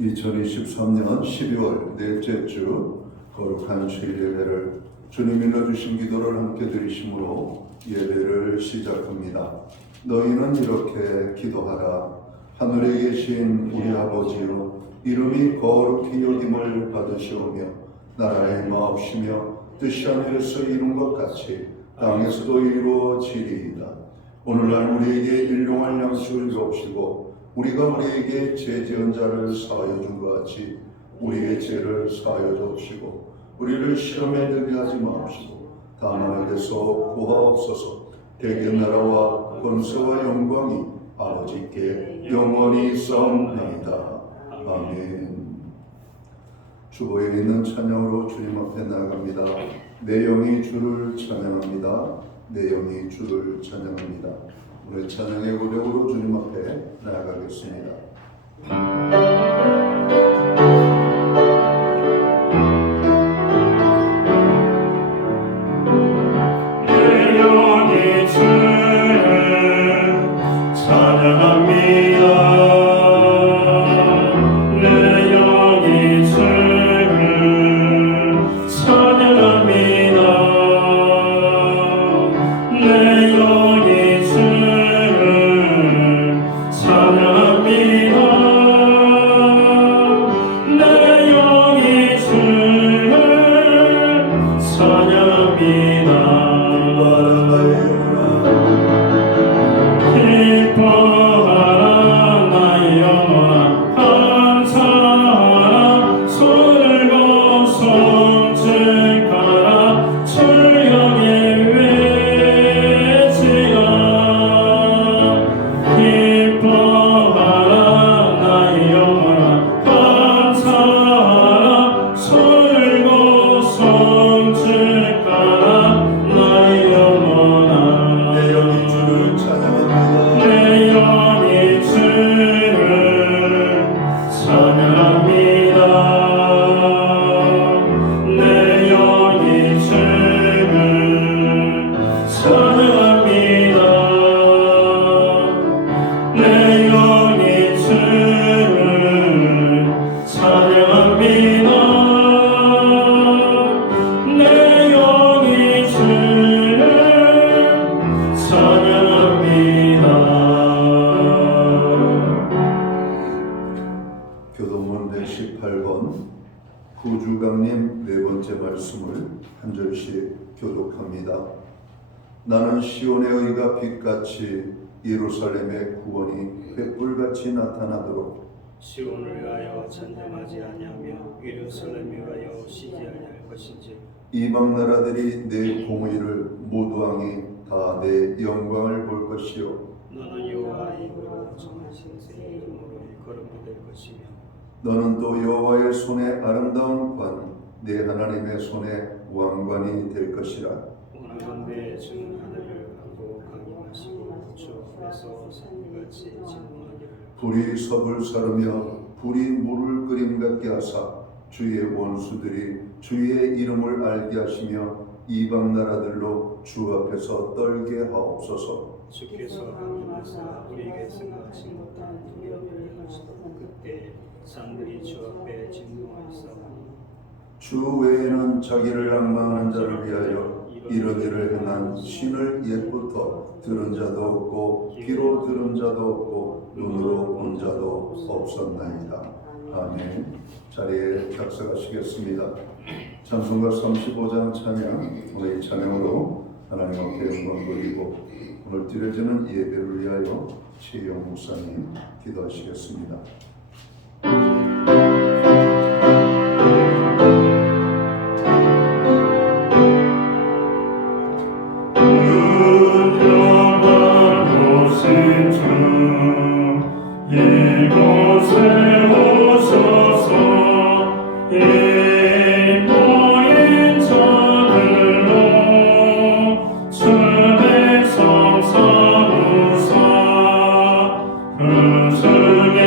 2023년 12월 넷째 주 거룩한 주일 예배를 주님 일러주신 기도를 함께 드리심으로 예배를 시작합니다. 너희는 이렇게 기도하라. 하늘에 계신 우리 아버지여, 이름이 거룩히 여김을 받으시오며 나라의 마옵시며 뜻이 하늘에서 이룬 것 같이 땅에서도 이루어지리이다. 오늘날 우리에게 일용할 양식을 주옵시고 우리가 우리에게 죄 지은 자를 사하여 준 것 같이 우리의 죄를 사하여 주옵시고 우리를 시험에 들게 하지 마옵시고 다만 악에서 구하옵소서. 대개 나라와 권세와 영광이 아버지께 영원히 있사옵나이다. 아멘. 주보에 있는 찬양으로 주님 앞에 나아갑니다. 내 영이 주를 찬양합니다. 내 영이 주를 찬양합니다. 오늘 찬양의 고백으로 주님 앞에 나아가겠습니다. 내 영이 주를 찬양합니다. 내 영이 주를 찬양합니다. 내 영이 주를 찬양합니다. 내 영이 주를 찬양합니다. 기뻐하라 나의 영혼아, 감사하라 손을 성축하라 주영의 외치라. 기뻐하라 나의 영혼아, 감사하라 손을 성축하라 나의 영혼아. 내 영이 주를 찬양합니다. 내 영이 주를 찬양합니다. 내 영이 주를 찬양합니다. 내 영이 주를 찬양합니다. 내 영이 주를 찬양합니다. 교동문 118번 구주강림 네 번째 말씀을 한 절씩 교독합니다. 나는 시온의 의가 빛같이 예루살렘의 구원이 횃불같이 나타나도록 시온을 위하여 전쟁하지 아니하며 예루살렘을 위하여 시기하지 할 것인지. 이방 나라들이 내 공의를 모두왕이 다 내 영광을 볼 것이요 너는 여호와의 입으로 정하신 새 이름으로 거름이 될 것이며 너는 또 여호와의 손에 아름다운 관, 내 하나님의 손에 왕관이 될 것이라. 오늘은 내 주 하늘을 하고 강림하시고 주 앞에서 산같이 진노하기를. 불이 섭을 사르며 불이 물을 끓임 같게 하사 주의 원수들이 주의 이름을 알게 하시며 이방 나라들로 주 앞에서 떨게 하옵소서. 주께서 강림하사 우리에게 생각하신 것들은 두려움을 하시던 그때 산들이 주 앞에 진노하였사오니. 주 외에는 자기를 앙망하는 자를 위하여 이런 일을 행한 신을 옛부터 들은 자도 없고 귀로 들은 자도 없고 눈으로 본 자도 없었나이다. 아멘. 자리에 작사하시겠습니다. 찬송가 35장 찬양, 오늘 이 찬양으로 하나님 앞에 영광 돌리고 오늘 드려지는 예배를 위하여 최영 목사님 기도하시겠습니다. 이곳에 오셔서 이모인 자들로 주 백성 삼으사 그 중에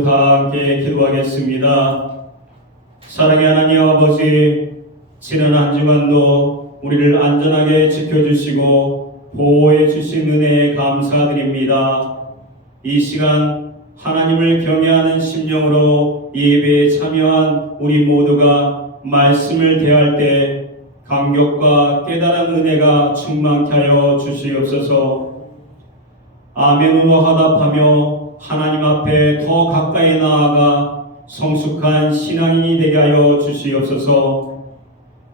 모두 다 함께 기도하겠습니다. 사랑의 하나님 아버지, 지난 한 주간도 우리를 안전하게 지켜주시고 보호해 주신 은혜에 감사드립니다. 이 시간 하나님을 경외하는 심령으로 예배에 참여한 우리 모두가 말씀을 대할 때 감격과 깨달은 은혜가 충만케 하여 주시옵소서. 아멘으로 화답하며 하나님 앞에 더 가까이 나아가 성숙한 신앙인이 되게 하여 주시옵소서.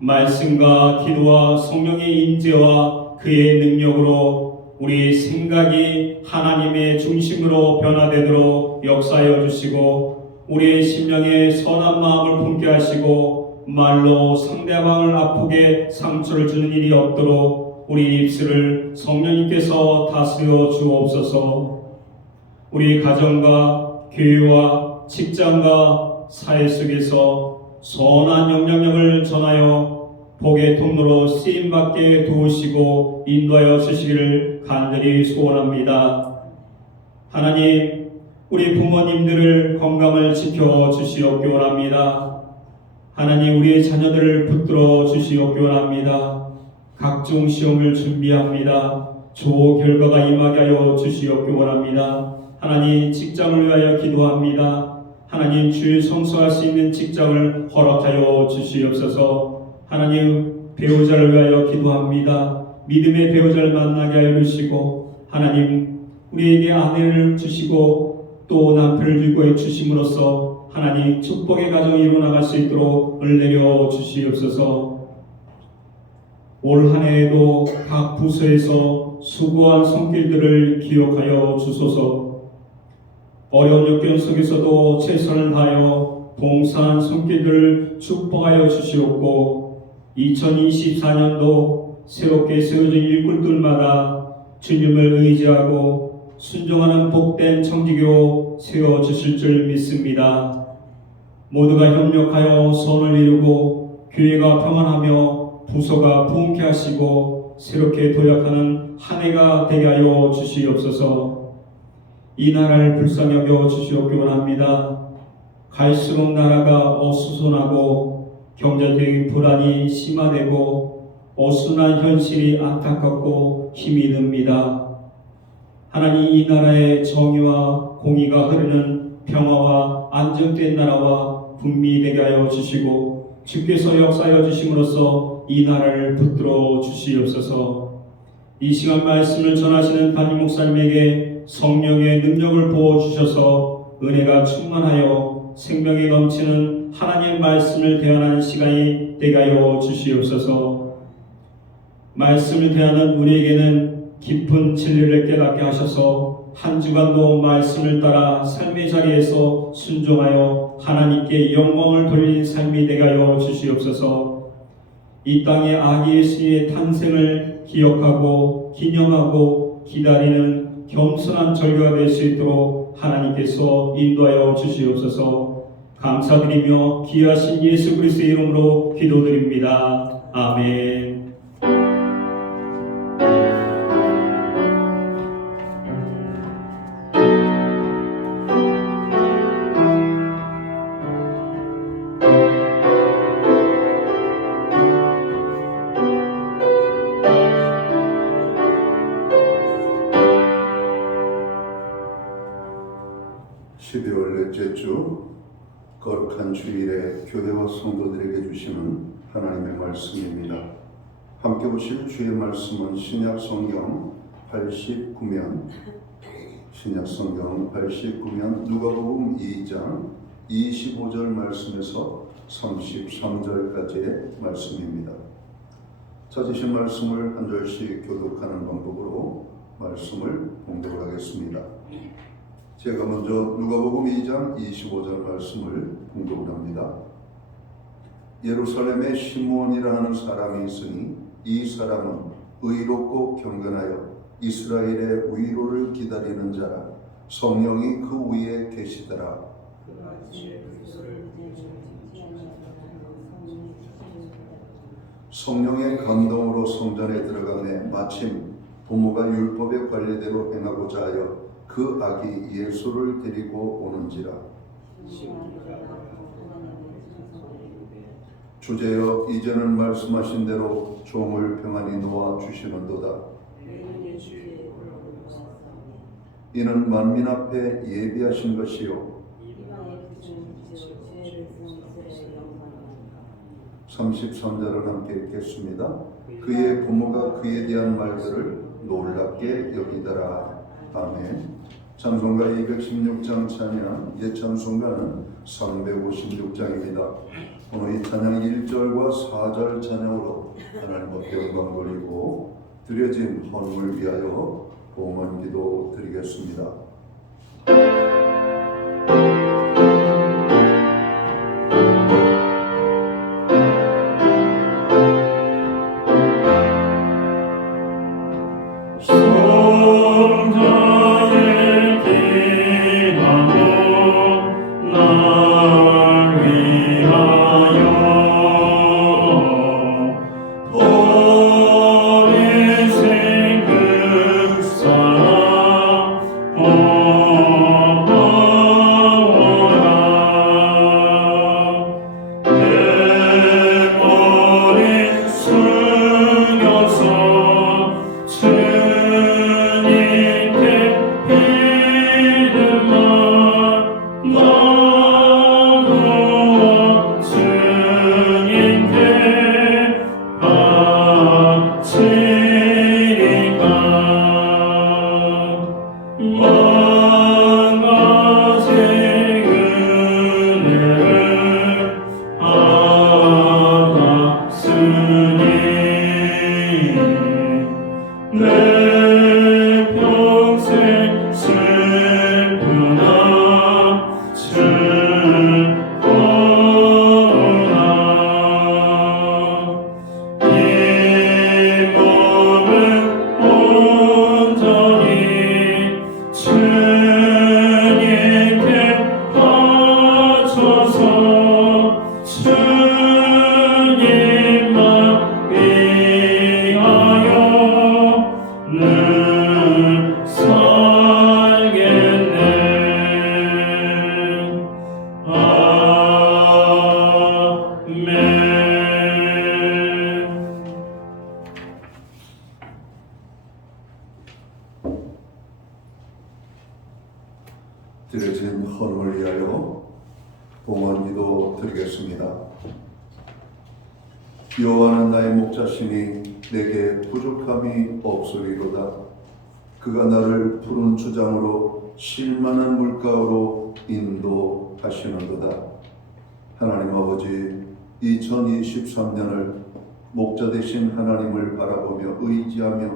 말씀과 기도와 성령의 인재와 그의 능력으로 우리 생각이 하나님의 중심으로 변화되도록 역사하여 주시고, 우리의 심령에 선한 마음을 품게 하시고 말로 상대방을 아프게 상처를 주는 일이 없도록 우리 입술을 성령님께서 다스려 주옵소서. 우리 가정과 교회와 직장과 사회 속에서 선한 영향력을 전하여 복의 통로로 쓰임받게 도우시고 인도하여 주시기를 간절히 소원합니다. 하나님, 우리 부모님들을 건강을 지켜 주시옵기 원합니다. 하나님, 우리의 자녀들을 붙들어 주시옵기 원합니다. 각종 시험을 준비합니다. 좋은 결과가 임하게 하여 주시옵기 원합니다. 하나님, 직장을 위하여 기도합니다. 하나님, 주의 성수할 수 있는 직장을 허락하여 주시옵소서. 하나님, 배우자를 위하여 기도합니다. 믿음의 배우자를 만나게 하여 주시고, 하나님, 우리에게 아내를 주시고 또 남편을 주고 주심으로써 하나님 축복의 가정이 이루어나갈 수 있도록 은혜려 주시옵소서. 올 한 해에도 각 부서에서 수고한 손길들을 기억하여 주소서. 어려운 역경 속에서도 최선을 다하여 봉사한 손길들을 축복하여 주시옵고, 2024년도 새롭게 세워진 일꾼들마다 주님을 의지하고 순종하는 복된 청지교로 세워주실 줄 믿습니다. 모두가 협력하여 선을 이루고 교회가 평안하며 부서가 부흥케 하시고 새롭게 도약하는 한 해가 되게 하여 주시옵소서. 이 나라를 불쌍히 여겨 주시옵기 원합니다. 갈수록 나라가 어수선하고 경제적인 불안이 심화되고 어수선한 현실이 안타깝고 힘이 듭니다. 하나님, 이 나라의 정의와 공의가 흐르는 평화와 안정된 나라와 국민이 되게 하여 주시고, 주께서 역사하여 주심으로써 이 나라를 붙들어 주시옵소서. 이 시간 말씀을 전하시는 담임 목사님에게 성령의 능력을 부어주셔서 은혜가 충만하여 생명이 넘치는 하나님의 말씀을 대하는 시간이 되게 하여 주시옵소서. 말씀을 대하는 우리에게는 깊은 진리를 깨닫게 하셔서 한 주간도 말씀을 따라 삶의 자리에서 순종하여 하나님께 영광을 돌리는 삶이 되게 하여 주시옵소서. 이 땅에 아기 예수의 탄생을 기억하고 기념하고 기다리는 겸손한 절교가 될 수 있도록 하나님께서 인도하여 주시옵소서. 감사드리며 귀하신 예수 그리스도의 이름으로 기도드립니다. 아멘. 넷째 주 거룩한 주일에 교회와 성도들에게 주시는 하나님의 말씀입니다. 함께 보실 주의 말씀은 신약 성경 89면 누가복음 2장 25절 말씀에서 33절까지의 말씀입니다. 찾으신 말씀을 한 절씩 교독하는 방법으로 말씀을 봉독을 하겠습니다. 제가 먼저 누가복음 2장 25절 말씀을 봉독을 합니다. 예루살렘에 시몬이라 하는 사람이 있으니 이 사람은 의롭고 경건하여 이스라엘의 위로를 기다리는 자라. 성령이 그 위에 계시더라. 성령의 감동으로 성전에 들어가매 마침 부모가 율법의 관례대로 행하고자 하여 그 아기 예수를 데리고 오는지라. 주제여 이제는 말씀하신 대로 종을 평안히 놓아 주시는도다. 이는 만민 앞에 예비하신 것이요 33절을 함께 읽겠습니다. 그의 부모가 그에 대한 말들을 놀랍게 여기더라. 아멘. 찬송가 216장 찬양, 예찬송가는 356장입니다. 오늘 이 찬양 1절과 4절 찬양으로 하나님 앞에 영광 돌리고 드려진 헌물 위하여 봉헌 기도 드리겠습니다. 드려진 헌을 위하여 봉헌기도 드리겠습니다. 여호와는 나의 목자시니 내게 부족함이 없으리로다. 그가 나를 푸른 주장으로 쉴만한 물가로 인도하시는도다. 하나님 아버지, 2023년을 목자 되신 하나님을 바라보며 의지하며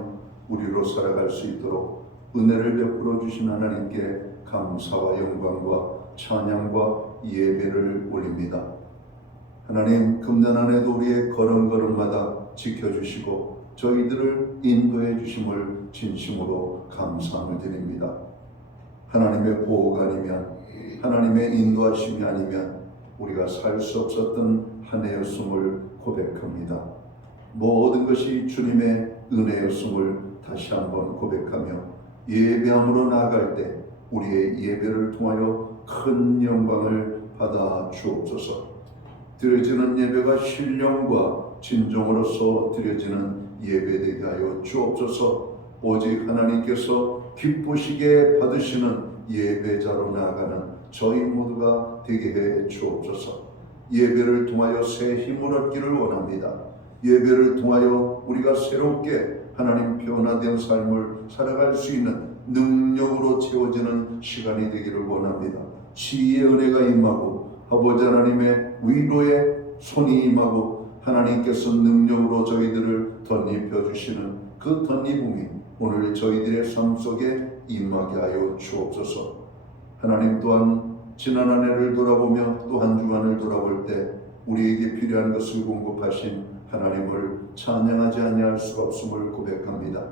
우리로 살아갈 수 있도록 은혜를 베풀어 주신 하나님께 감사와 영광과 찬양과 예배를 올립니다. 하나님, 금년 한 해도 우리의 걸음걸음마다 지켜주시고 저희들을 인도해 주심을 진심으로 감사함을 드립니다. 하나님의 보호가 아니면, 하나님의 인도하심이 아니면 우리가 살 수 없었던 한 해였음을 고백합니다. 모든 것이 주님의 은혜였음을 다시 한번 고백하며 예배함으로 나아갈 때 우리의 예배를 통하여 큰 영광을 받아 주옵소서. 드려지는 예배가 신령과 진정으로서 드려지는 예배되게 하여 주옵소서. 오직 하나님께서 기쁘시게 받으시는 예배자로 나아가는 저희 모두가 되게 해 주옵소서. 예배를 통하여 새 힘을 얻기를 원합니다. 예배를 통하여 우리가 새롭게 하나님 변화된 삶을 살아갈 수 있는 능력으로 채워지는 시간이 되기를 원합니다. 지혜의 은혜가 임하고 아버지 하나님의 위로의 손이 임하고 하나님께서 능력으로 저희들을 덧입혀 주시는 그 덧입음이 오늘 저희들의 삶 속에 임하게 하여 주옵소서. 하나님 또한 지난 한 해를 돌아보며 또 한 주간을 돌아볼 때 우리에게 필요한 것을 공급하신 하나님을 찬양하지 아니할 수가 없음을 고백합니다.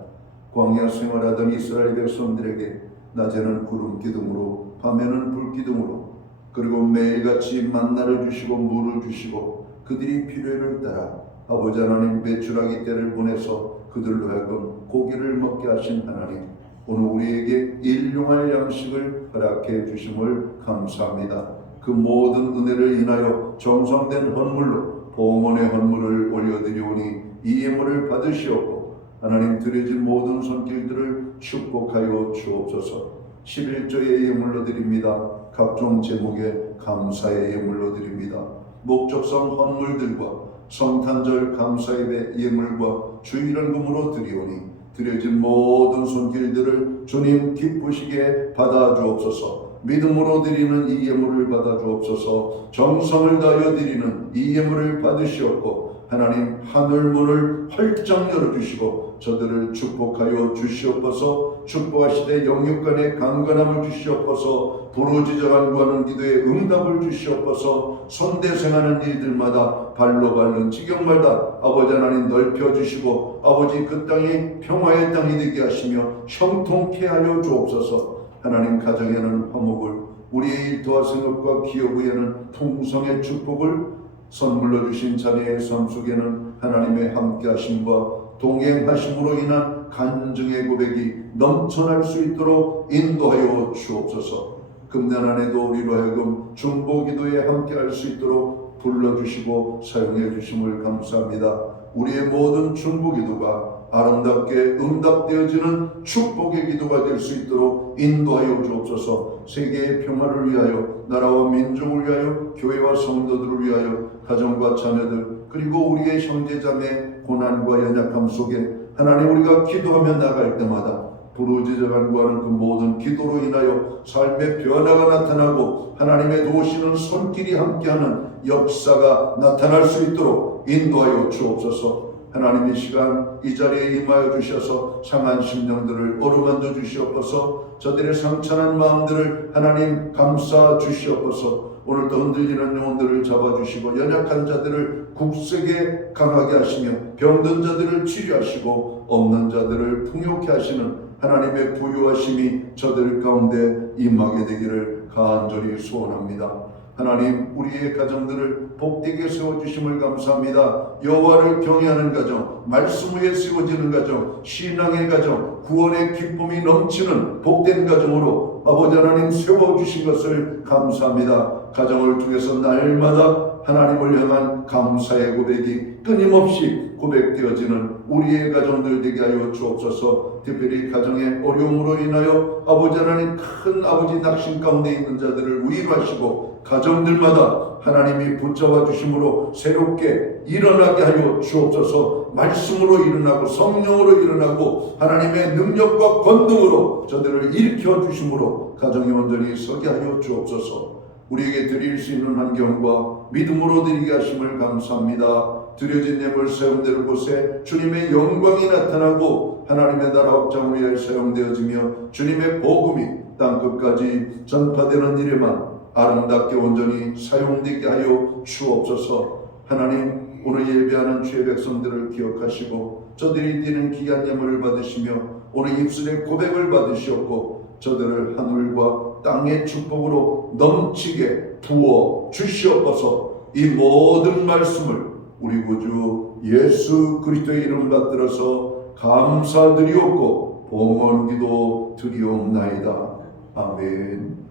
광야 생활하던 이스라엘 백성들에게 낮에는 구름 기둥으로 밤에는 불 기둥으로 그리고 매일같이 만나를 주시고 물을 주시고 그들이 필요를 따라 아버지 하나님 메추라기 떼를 보내서 그들로 하여금 고기를 먹게 하신 하나님, 오늘 우리에게 일용할 양식을 허락해 주심을 감사합니다. 그 그 모든 은혜를 인하여 정성된 헌물로 봉헌의 헌물을 올려드리오니 이 예물을 받으시옵고 하나님 드려진 모든 손길들을 축복하여 주옵소서. 11조의 예물로 드립니다. 각종 제목에 감사의 예물로 드립니다. 목적성 헌물들과 성탄절 감사예배 예물과 주일헌금으로 드리오니 드려진 모든 손길들을 주님 기쁘시게 받아주옵소서. 믿음으로 드리는 이 예물을 받아주옵소서. 정성을 다하여 드리는 이 예물을 받으시옵고 하나님 하늘 문을 활짝 열어주시고 저들을 축복하여 주시옵소서. 축복하시되 영육간의 강건함을 주시옵소서. 부르짖어 간구하는 기도에 응답을 주시옵소서. 손대생하는 일들마다 발로 밟는 지경마다 아버지 하나님 넓혀주시고 아버지 그 땅이 평화의 땅이 되게 하시며 형통케 하여 주옵소서. 하나님 가정에는 화목을, 우리의 일터와 생업과 기업에는 풍성의 축복을, 선물로 주신 자녀의 삶 속에는 하나님의 함께하심과 동행하심으로 인한 간증의 고백이 넘쳐날 수 있도록 인도하여 주옵소서. 금년 안에도 우리로 하여금 중보기도에 함께할 수 있도록 불러주시고 사용해 주심을 감사합니다. 우리의 모든 중보기도가 아름답게 응답되어지는 축복의 기도가 될 수 있도록 인도하여 주옵소서. 세계의 평화를 위하여, 나라와 민족을 위하여, 교회와 성도들을 위하여, 가정과 자녀들 그리고 우리의 형제자매 고난과 연약함 속에 하나님 우리가 기도하며 나갈 때마다 부르짖어 간구하는 그 모든 기도로 인하여 삶의 변화가 나타나고 하나님의 도우시는 손길이 함께하는 역사가 나타날 수 있도록 인도하여 주옵소서. 하나님 이 시간 이 자리에 임하여 주셔서 상한 심령들을 어루만져 주시옵소서. 저들의 상처난 마음들을 하나님 감싸 주시옵소서. 오늘도 흔들리는 영혼들을 잡아주시고 연약한 자들을 굳세게 강하게 하시며 병든 자들을 치료하시고 없는 자들을 풍요케 하시는 하나님의 부유하심이 저들 가운데 임하게 되기를 간절히 소원합니다. 하나님 우리의 가정들을 복되게 세워주심을 감사합니다. 여호와를 경외하는 가정, 말씀 위에 세워지는 가정, 신앙의 가정, 구원의 기쁨이 넘치는 복된 가정으로 아버지 하나님 세워주신 것을 감사합니다. 가정을 통해서 날마다 하나님을 향한 감사의 고백이 끊임없이 고백되어지는 우리의 가정들 되게 하여 주옵소서. 특별히 가정의 어려움으로 인하여 아버지 하나님 큰 아버지 낙심 가운데 있는 자들을 위로하시고 가정들마다 하나님이 붙잡아 주심으로 새롭게 일어나게 하여 주옵소서. 말씀으로 일어나고 성령으로 일어나고 하나님의 능력과 권능으로 저들을 일으켜 주심으로 가정이 온전히 서게 하여 주옵소서. 우리에게 드릴 수 있는 환경과 믿음으로 드리게 하심을 감사합니다. 드려진 예물 사용되는 곳에 주님의 영광이 나타나고 하나님의 나라 확장 위에 사용되어지며 주님의 복음이 땅끝까지 전파되는 일에만 아름답게 온전히 사용되게 하여 주옵소서. 하나님 오늘 예배하는 주의 백성들을 기억하시고 저들이 드리는 귀한 예물을 받으시며 오늘 입술의 고백을 받으시옵고 저들을 하늘과 땅의 축복으로 넘치게 부어 주시옵소서. 이 모든 말씀을 우리 구주 예수 그리스도의 이름 받들어서 감사드리옵고 봉헌기도 드리옵나이다. 아멘.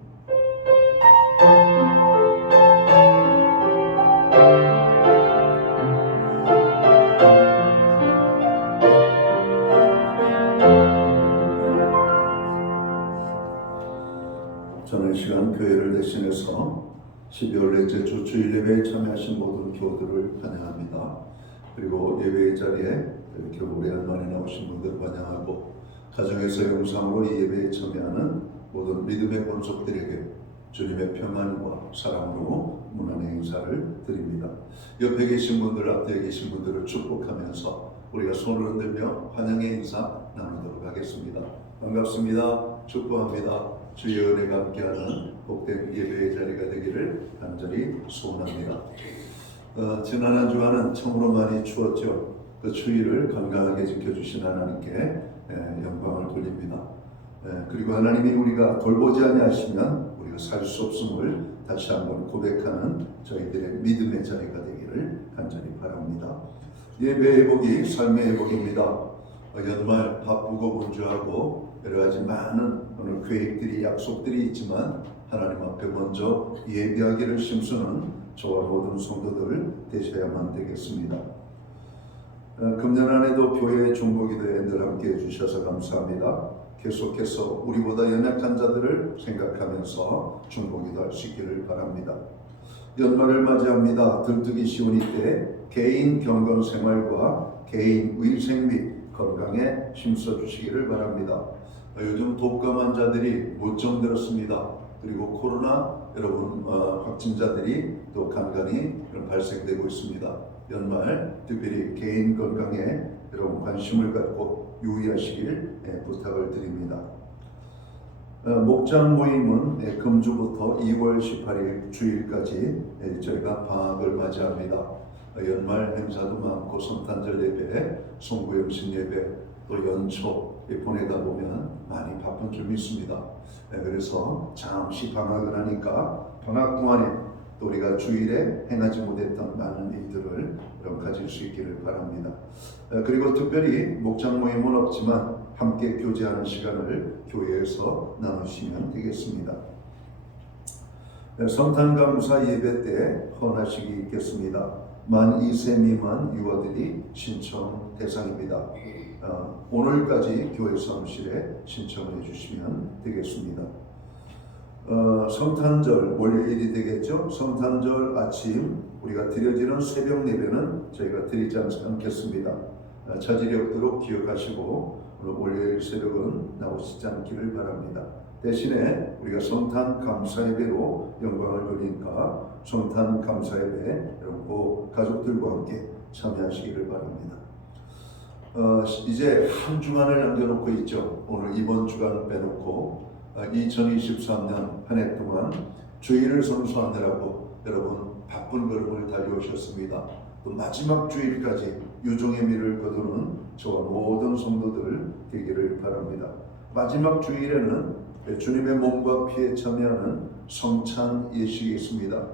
저는 이 시간 교회를 대신해서 12월 넷째 주 주일 예배에 참여하신 모든 교우들을 환영합니다. 그리고 예배의 자리에 이렇게 오래간만에 나오신 분들 환영하고 가정에서 영상으로 이 예배에 참여하는 모든 믿음의 본속들에게 주님의 평안과 사랑으로 문안의 인사를 드립니다. 옆에 계신 분들, 앞에 계신 분들을 축복하면서 우리가 손을 흔들며 환영의 인사 나누도록 하겠습니다. 반갑습니다. 축복합니다. 주의 은혜가 함께하는 복된 예배의 자리가 되기를 간절히 소원합니다. 지난 한 주간은 참으로 많이 추웠죠. 그 추위를 건강하게 지켜주신 하나님께 영광을 돌립니다. 그리고 하나님이 우리가 돌보지 아니하시면 우리가 살 수 없음을 다시 한번 고백하는 저희들의 믿음의 자리가 되기를 간절히 바랍니다. 예배 회복이 삶의 회복입니다. 연말 바쁘고 분주하고 여러 가지 많은 오늘 계획들이 약속들이 있지만 하나님 앞에 먼저 예비하기를 힘쓰는 저와 모든 성도들 되셔야만 되겠습니다. 금년 안에도 교회 중보기도에 늘 함께 해주셔서 감사합니다. 계속해서 우리보다 연약한 자들을 생각하면서 중보기도할 수 있기를 바랍니다. 연말을 맞이합니다. 들뜨기 쉬운 이때 개인 경건 생활과 개인 위생 및 건강에 힘써 주시기를 바랍니다. 요즘 독감 환자들이 무척 늘었습니다. 그리고 코로나 여러분 확진자들이 또 간간히 발생되고 있습니다. 연말 특별히 개인 건강에 여러분 관심을 갖고 유의하시길 부탁을 드립니다. 목장 모임은 금주부터 2월 18일 주일까지 저희가 방학을 맞이합니다. 연말 행사도 많고 성탄절 예배, 송구영신 예배, 또 연초 보내다 보면 많이 바쁜 줄 믿습니다. 그래서 잠시 방학을 하니까 방학 동안에 또 우리가 주일에 행하지 못했던 많은 일들을 가질 수 있기를 바랍니다. 그리고 특별히 목장 모임은 없지만 함께 교제하는 시간을 교회에서 나누시면 되겠습니다. 성탄감사 예배 때 헌화식이 있겠습니다. 만 2세 미만 유아들이 신청 대상입니다. 오늘까지 교회 사무실에 신청을 해주시면 되겠습니다. 성탄절 월요일이 되겠죠. 성탄절 아침 우리가 드려지는 새벽 예배는 저희가 드리지 않겠습니다. 자제력도록 기억하시고 월요일 새벽은 나오시지 않기를 바랍니다. 대신에 우리가 성탄 감사 예배로 영광을 돌리니까 성탄 감사 예배 여러분 가족들과 함께 참여하시기를 바랍니다. 이제 한 주간을 남겨놓고 있죠. 오늘 이번 주간 빼놓고 2023년 한 해 동안 주일을 선수하느라고 여러분 바쁜 걸음을 달려오셨습니다. 또 마지막 주일까지 유종의 미를 거두는 저와 모든 성도들 되기를 바랍니다. 마지막 주일에는 주님의 몸과 피에 참여하는 성찬 예식이 있습니다.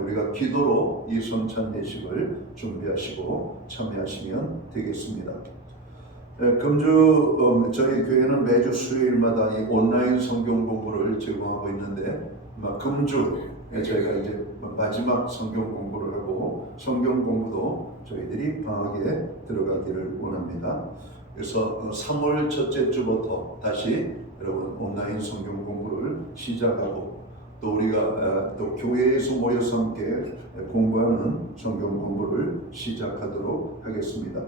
우리가 기도로 이 성찬 예식을 준비하시고 참여하시면 되겠습니다. 금주 저희 교회는 매주 수요일마다 이 온라인 성경 공부를 제공하고 있는데 금주 저희가 이제 마지막 성경 공부를 하고 성경 공부도 저희들이 방학에 들어가기를 원합니다. 그래서 3월 첫째 주부터 다시 여러분 온라인 성경 공부를 시작하고 또 우리가 또 교회에서 모여서 함께 공부하는 성경 공부를 시작하도록 하겠습니다.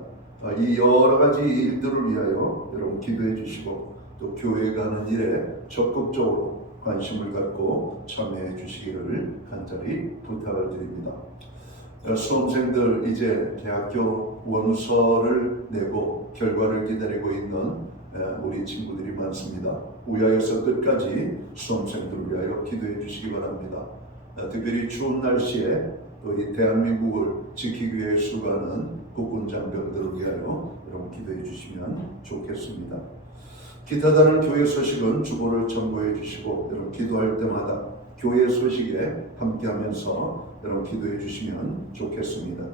이 여러 가지 일들을 위하여 여러분 기도해 주시고 또 교회 가는 일에 적극적으로 관심을 갖고 참여해 주시기를 간절히 부탁을 드립니다. 수험생들 이제 대학교 원서를 내고 결과를 기다리고 있는 우리 친구들이 많습니다. 우야에서 끝까지 수험생들을 위하여 기도해 주시기 바랍니다. 특별히 추운 날씨에 또 이 대한민국을 지키기 위해 수고하는 국군 장병들을 위하여 여러분 기도해 주시면 좋겠습니다. 기타 다른 교회 소식은 주보를 첨부해 주시고 여러분 기도할 때마다 교회 소식에 함께하면서 여러분 기도해 주시면 좋겠습니다.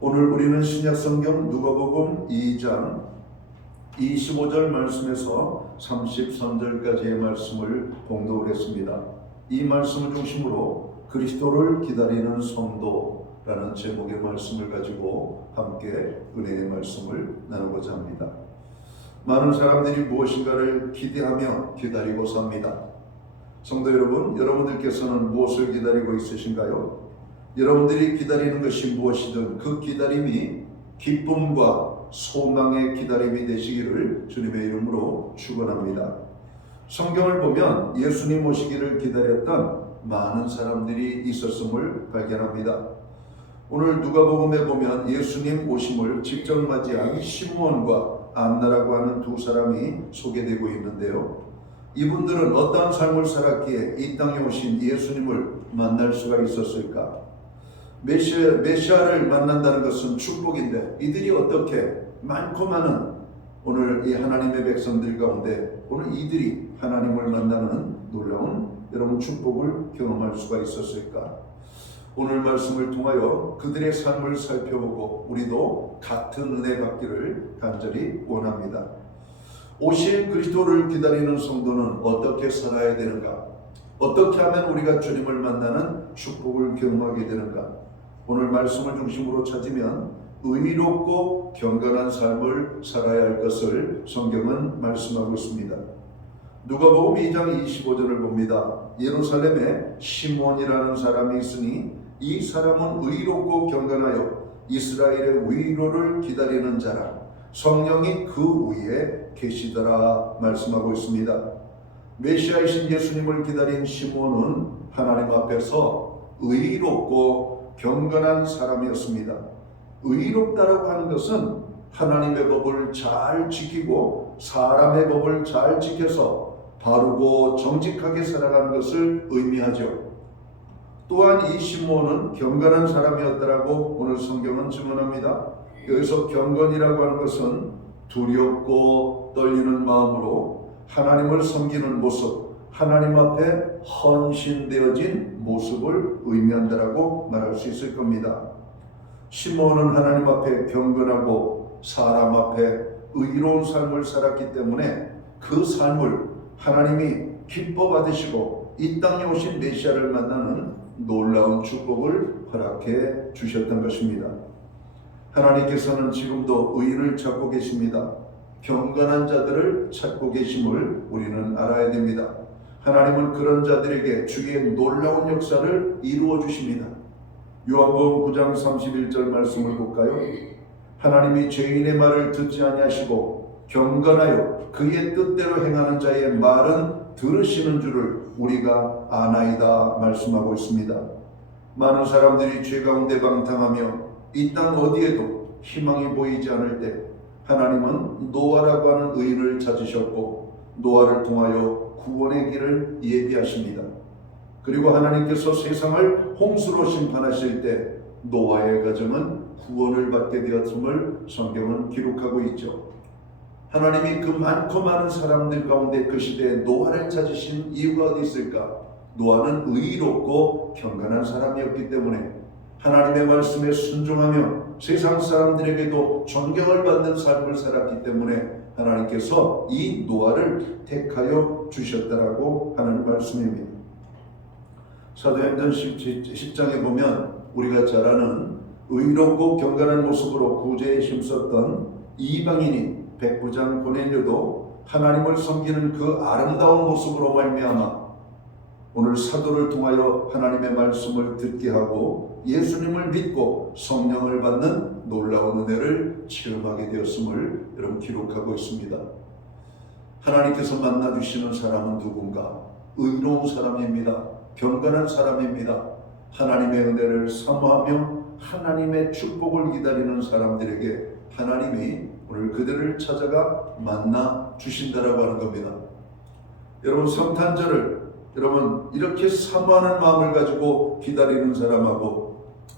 오늘 우리는 신약성경 누가복음 2장 25절 말씀에서 33절까지의 말씀을 봉독을 했습니다. 이 말씀을 중심으로 그리스도를 기다리는 성도라는 제목의 말씀을 가지고 함께 은혜의 말씀을 나누고자 합니다. 많은 사람들이 무엇인가를 기대하며 기다리고 삽니다. 성도 여러분, 여러분들께서는 무엇을 기다리고 있으신가요? 여러분들이 기다리는 것이 무엇이든 그 기다림이 기쁨과 소망의 기다림이 되시기를 주님의 이름으로 축원합니다. 성경을 보면 예수님 오시기를 기다렸던 많은 사람들이 있었음을 발견합니다. 오늘 누가복음에 보면 예수님 오심을 직접 맞이한 시므온과 안나라고 하는 두 사람이 소개되고 있는데요. 이분들은 어떠한 삶을 살았기에 이 땅에 오신 예수님을 만날 수가 있었을까? 메시아를 만난다는 것은 축복인데 이들이 어떻게 많고 많은 오늘 이 하나님의 백성들 가운데 오늘 이들이 하나님을 만나는 놀라운 여러분 축복을 경험할 수가 있었을까? 오늘 말씀을 통하여 그들의 삶을 살펴보고 우리도 같은 은혜 받기를 간절히 원합니다. 오실 그리스도를 기다리는 성도는 어떻게 살아야 되는가? 어떻게 하면 우리가 주님을 만나는 축복을 경험하게 되는가? 오늘 말씀을 중심으로 찾으면 의롭고 경건한 삶을 살아야 할 것을 성경은 말씀하고 있습니다. 누가복음 2장 25절을 봅니다. 예루살렘에 시몬이라는 사람이 있으니 이 사람은 의롭고 경건하여 이스라엘의 위로를 기다리는 자라. 성령이 그 위에 계시더라 말씀하고 있습니다. 메시아이신 예수님을 기다린 시몬은 하나님 앞에서 의롭고 경건한 사람이었습니다. 의롭다라고 하는 것은 하나님의 법을 잘 지키고 사람의 법을 잘 지켜서 바르고 정직하게 살아가는 것을 의미하죠. 또한 이 시몬은 경건한 사람이었다라고 오늘 성경은 증언합니다. 여기서 경건이라고 하는 것은 두렵고 떨리는 마음으로 하나님을 섬기는 모습, 하나님 앞에 헌신되어진 모습을 의미한다라고 말할 수 있을 겁니다. 시몬은 하나님 앞에 경건하고 사람 앞에 의로운 삶을 살았기 때문에 그 삶을 하나님이 기뻐 받으시고 이 땅에 오신 메시아를 만나는 놀라운 축복을 허락해 주셨던 것입니다. 하나님께서는 지금도 의인을 찾고 계십니다. 경건한 자들을 찾고 계심을 우리는 알아야 됩니다. 하나님은 그런 자들에게 주의 놀라운 역사를 이루어 주십니다. 요한복음 9장 31절 말씀을 볼까요? 하나님이 죄인의 말을 듣지 아니하시고 경건하여 그의 뜻대로 행하는 자의 말은 들으시는 줄을 우리가 아나이다 말씀하고 있습니다. 많은 사람들이 죄 가운데 방탕하며 이 땅 어디에도 희망이 보이지 않을 때 하나님은 노아라고 하는 의인을 찾으셨고 노아를 통하여 구원의 길을 예비하십니다. 그리고 하나님께서 세상을 홍수로 심판하실 때 노아의 가정은 구원을 받게 되었음을 성경은 기록하고 있죠. 하나님이 그 많고 많은 사람들 가운데 그 시대에 노아를 찾으신 이유가 어디 있을까? 노아는 의롭고 경건한 사람이었기 때문에 하나님의 말씀에 순종하며 세상 사람들에게도 존경을 받는 삶을 살았기 때문에 하나님께서 이 노아를 택하여 주셨다라고 하는 말씀입니다. 사도행전 10장에 보면 우리가 잘 아는 의롭고 경건한 모습으로 구제에 힘썼던 이방인인 백부장 고넬료도 하나님을 섬기는 그 아름다운 모습으로 말미암아 오늘 사도를 통하여 하나님의 말씀을 듣게 하고 예수님을 믿고 성령을 받는 놀라운 은혜를 체험하게 되었음을 여러분 기록하고 있습니다. 하나님께서 만나주시는 사람은 누군가? 의로운 사람입니다. 경건한 사람입니다. 하나님의 은혜를 사모하며 하나님의 축복을 기다리는 사람들에게 하나님이 오늘 그들을 찾아가 만나 주신다라고 하는 겁니다. 여러분 성탄절을 여러분 이렇게 사모하는 마음을 가지고 기다리는 사람하고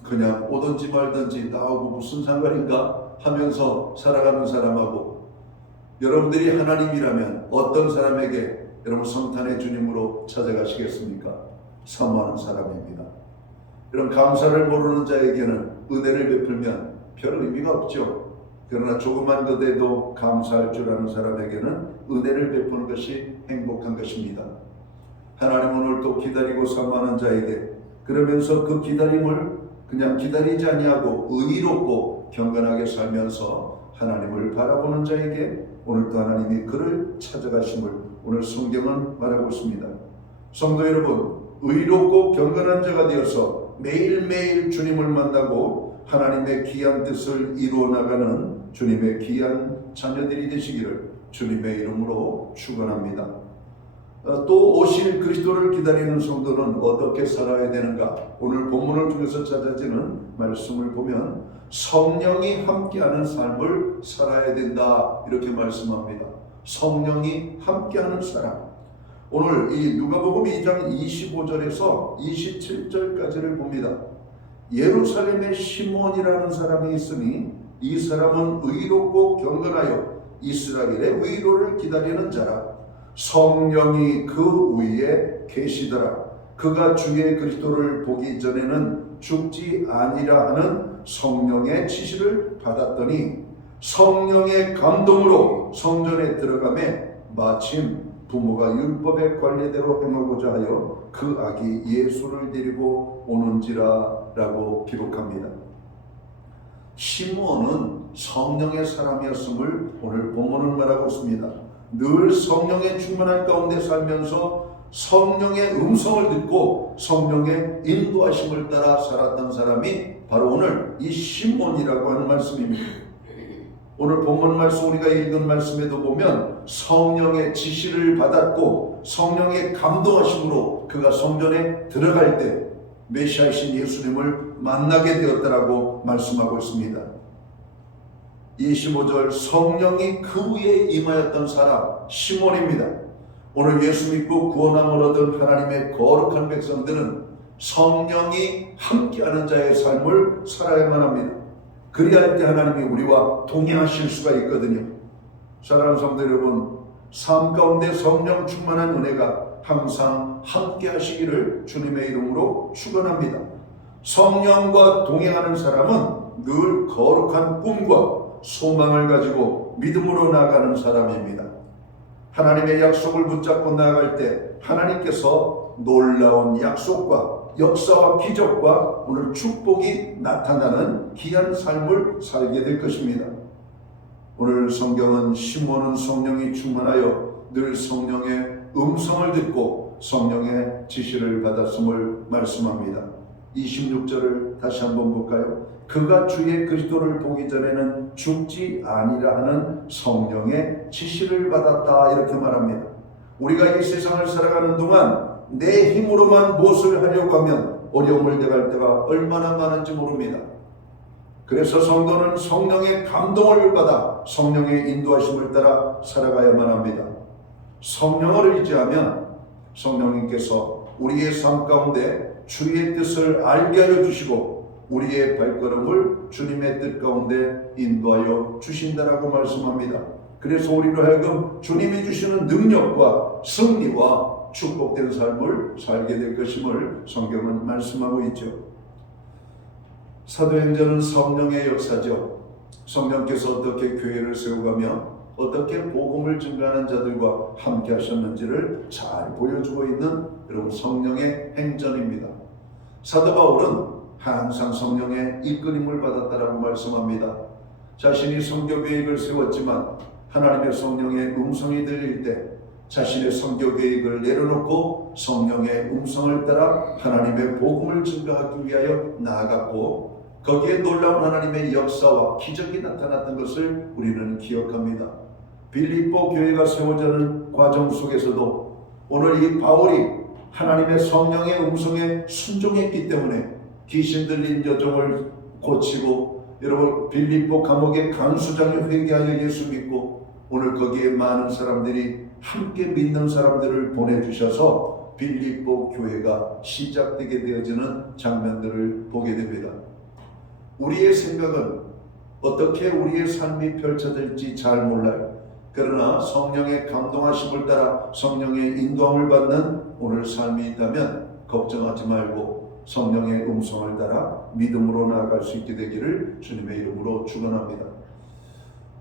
그냥 오든지 말든지 나하고 무슨 상관인가 하면서 살아가는 사람하고 여러분들이 하나님이라면 어떤 사람에게 여러분 성탄의 주님으로 찾아가시겠습니까? 사모하는 사람입니다. 이런 감사를 모르는 자에게는 은혜를 베풀면 별 의미가 없죠. 그러나 조그만 것에도 감사할 줄 아는 사람에게는 은혜를 베푸는 것이 행복한 것입니다. 하나님은 오늘 또 기다리고 사모하는 자에게 그러면서 그 기다림을 그냥 기다리지 아니하고 의롭고 경건하게 살면서 하나님을 바라보는 자에게 오늘도 하나님이 그를 찾아가심을 오늘 성경은 말하고 있습니다. 성도 여러분, 의롭고 경건한 자가 되어서 매일매일 주님을 만나고 하나님의 귀한 뜻을 이루어 나가는 주님의 귀한 자녀들이 되시기를 주님의 이름으로 축원합니다. 또 오실 그리스도를 기다리는 성도는 어떻게 살아야 되는가? 오늘 본문을 통해서 찾아지는 말씀을 보면 성령이 함께하는 삶을 살아야 된다 이렇게 말씀합니다. 성령이 함께하는 사람. 오늘 이 누가복음 2장 25절에서 27절까지를 봅니다. 예루살렘에 시몬이라는 사람이 있으니 이 사람은 의롭고 경건하여 이스라엘의 위로를 기다리는 자라. 성령이 그 위에 계시더라. 그가 주의 그리스도를 보기 전에는 죽지 아니라 하는 성령의 지시를 받았더니 성령의 감동으로 성전에 들어가매 마침 부모가 율법의 관례대로 행하고자 하여 그 아기 예수를 데리고 오는지라 라고 기록합니다. 시므온은 성령의 사람이었음을 오늘 본문은 말하고 있습니다. 늘 성령의 충만한 가운데 살면서 성령의 음성을 듣고 성령의 인도하심을 따라 살았던 사람이 바로 오늘 이 시므온이라고 하는 말씀입니다. 오늘 본문 말씀 우리가 읽은 말씀에도 보면 성령의 지시를 받았고 성령의 감동하심으로 그가 성전에 들어갈 때 메시아이신 예수님을 만나게 되었다라고 말씀하고 있습니다. 25절 성령이 그 위에 임하였던 사람 시몬입니다. 오늘 예수 믿고 구원함을 얻은 하나님의 거룩한 백성들은 성령이 함께하는 자의 삶을 살아야만 합니다. 그리할 때 하나님이 우리와 동행하실 수가 있거든요. 사랑하는 성도 여러분, 삶 가운데 성령 충만한 은혜가 항상 함께 하시기를 주님의 이름으로 축원합니다. 성령과 동행하는 사람은 늘 거룩한 꿈과 소망을 가지고 믿음으로 나아가는 사람입니다. 하나님의 약속을 붙잡고 나아갈 때 하나님께서 놀라운 약속과 역사와 기적과 오늘 축복이 나타나는 귀한 삶을 살게 될 것입니다. 오늘 성경은 시몬은 성령이 충만하여 늘 성령의 음성을 듣고 성령의 지시를 받았음을 말씀합니다. 26절을 다시 한번 볼까요? 그가 주의 그리스도를 보기 전에는 죽지 아니라 하는 성령의 지시를 받았다 이렇게 말합니다. 우리가 이 세상을 살아가는 동안 내 힘으로만 무엇을 하려고 하면 어려움을 당할 때가 얼마나 많은지 모릅니다. 그래서 성도는 성령의 감동을 받아 성령의 인도하심을 따라 살아가야만 합니다. 성령을 의지하면 성령님께서 우리의 삶 가운데 주의 뜻을 알게 하여 주시고 우리의 발걸음을 주님의 뜻 가운데 인도하여 주신다라고 말씀합니다. 그래서 우리로 하여금 주님이 주시는 능력과 승리와 축복된 삶을 살게 될 것임을 성경은 말씀하고 있죠. 사도행전은 성령의 역사죠. 성령께서 어떻게 교회를 세워가며 어떻게 복음을 증거하는 자들과 함께 하셨는지를 잘 보여주고 있는 여러분 성령의 행전입니다. 사도 바울은 항상 성령의 이끌림을 받았다라고 말씀합니다. 자신이 선교 계획을 세웠지만 하나님의 성령의 음성이 들릴 때 자신의 선교 계획을 내려놓고 성령의 음성을 따라 하나님의 복음을 증거하기 위하여 나아갔고 거기에 놀라운 하나님의 역사와 기적이 나타났던 것을 우리는 기억합니다. 빌립보 교회가 세워지는 과정 속에서도 오늘 이 바울이 하나님의 성령의 음성에 순종했기 때문에 귀신 들린 여종을 고치고 여러분 빌립보 감옥의 간수장이 회개하여 예수 믿고 오늘 거기에 많은 사람들이 함께 믿는 사람들을 보내주셔서 빌립보 교회가 시작되게 되어지는 장면들을 보게 됩니다. 우리의 생각은 어떻게 우리의 삶이 펼쳐질지 잘 몰라요. 그러나 성령의 감동하심을 따라 성령의 인도함을 받는 오늘 삶이 있다면 걱정하지 말고 성령의 음성을 따라 믿음으로 나아갈 수 있게 되기를 주님의 이름으로 축원합니다.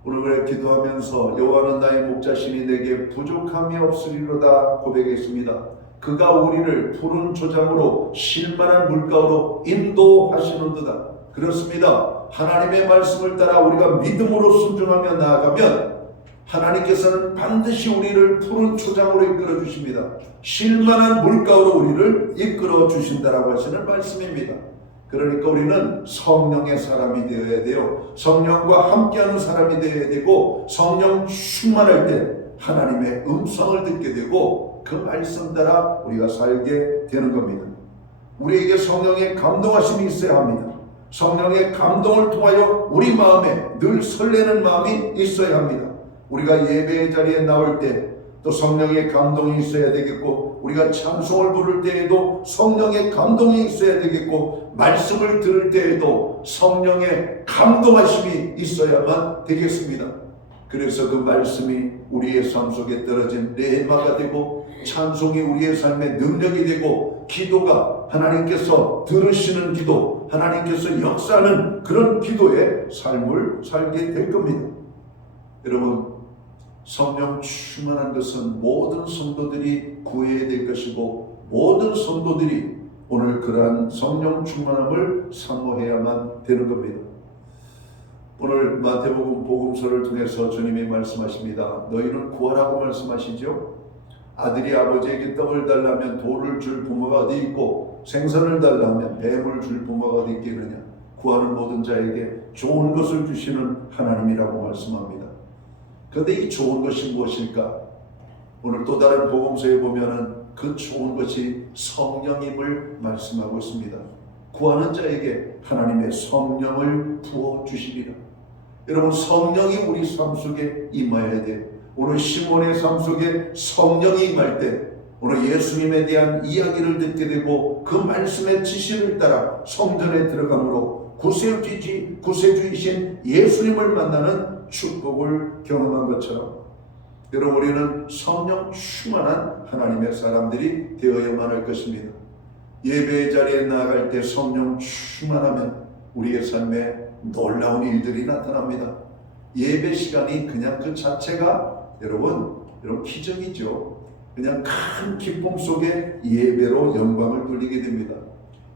오늘 기도하면서 여호와는 나의 목자시니 내게 부족함이 없으리로다 고백했습니다. 그가 우리를 푸른 초장으로 쉴만한 물가로 인도하시는도다. 그렇습니다. 하나님의 말씀을 따라 우리가 믿음으로 순종하며 나아가면 하나님께서는 반드시 우리를 푸른 초장으로 이끌어 주십니다. 쉴만한 물가로 우리를 이끌어 주신다라고 하시는 말씀입니다. 그러니까 우리는 성령의 사람이 되어야 돼요. 성령과 함께하는 사람이 되어야 되고 성령 충만할 때 하나님의 음성을 듣게 되고 그 말씀 따라 우리가 살게 되는 겁니다. 우리에게 성령의 감동하심이 있어야 합니다. 성령의 감동을 통하여 우리 마음에 늘 설레는 마음이 있어야 합니다. 우리가 예배의 자리에 나올 때 또 성령의 감동이 있어야 되겠고 우리가 찬송을 부를 때에도 성령의 감동이 있어야 되겠고 말씀을 들을 때에도 성령의 감동하심이 있어야만 되겠습니다. 그래서 그 말씀이 우리의 삶 속에 떨어진 레마가 되고 찬송이 우리의 삶의 능력이 되고 기도가 하나님께서 들으시는 기도, 하나님께서 역사하는 그런 기도의 삶을 살게 될 겁니다. 여러분, 성령 충만한 것은 모든 성도들이 구해야 될 것이고 모든 성도들이 오늘 그러한 성령 충만함을 사모해야만 되는 겁니다. 오늘 마태복음 복음서를 통해서 주님이 말씀하십니다. 너희는 구하라고 말씀하시죠. 아들이 아버지에게 떡을 달라면 돌을 줄 부모가 어디 있고 생선을 달라면 뱀을 줄 부모가 어디 있겠느냐. 구하는 모든 자에게 좋은 것을 주시는 하나님이라고 말씀합니다. 그런데 이 좋은 것이 무엇일까? 오늘 또 다른 복음서에 보면은 그 좋은 것이 성령임을 말씀하고 있습니다. 구하는 자에게 하나님의 성령을 부어주시리라. 여러분, 성령이 우리 삶 속에 임하여야 돼요. 오늘 시몬의 삶 속에 성령이 임할 때 오늘 예수님에 대한 이야기를 듣게 되고 그 말씀의 지시를 따라 성전에 들어감으로 구세주이신 예수님을 만나는 축복을 경험한 것처럼 여러분, 우리는 성령 충만한 하나님의 사람들이 되어야만 할 것입니다. 예배의 자리에 나아갈 때 성령 충만하면 우리의 삶에 놀라운 일들이 나타납니다. 예배 시간이 그냥 그 자체가 여러분 기적이죠. 그냥 큰 기쁨 속에 예배로 영광을 돌리게 됩니다.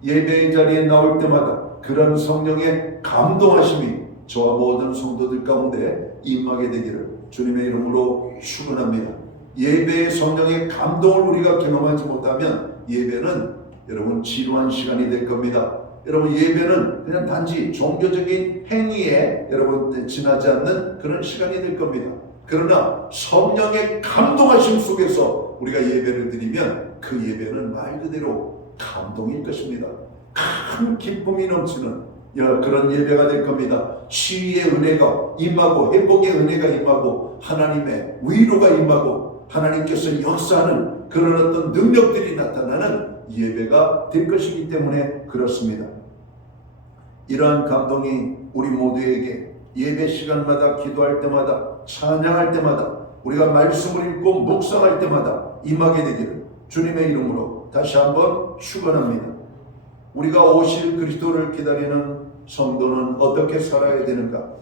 예배의 자리에 나올 때마다 그런 성령의 감동하심이 저와 모든 성도들 가운데 임하게 되기를 주님의 이름으로 축원합니다. 예배의 성령의 감동을 우리가 경험하지 못하면 예배는 여러분 지루한 시간이 될 겁니다. 여러분, 예배는 그냥 단지 종교적인 행위에 여러분 지나지 않는 그런 시간이 될 겁니다. 그러나 성령의 감동하심 속에서 우리가 예배를 드리면 그 예배는 말 그대로 감동일 것입니다. 큰 기쁨이 넘치는 그런 예배가 될 겁니다. 치유의 은혜가 임하고 회복의 은혜가 임하고 하나님의 위로가 임하고 하나님께서 역사하는 그런 어떤 능력들이 나타나는 예배가 될 것이기 때문에 그렇습니다. 이러한 감동이 우리 모두에게 예배 시간마다 기도할 때마다 찬양할 때마다 우리가 말씀을 읽고 묵상할 때마다 임하게 되기를 주님의 이름으로 다시 한번 축원합니다. 우리가 오실 그리스도를 기다리는 성도는 어떻게 살아야 되는가?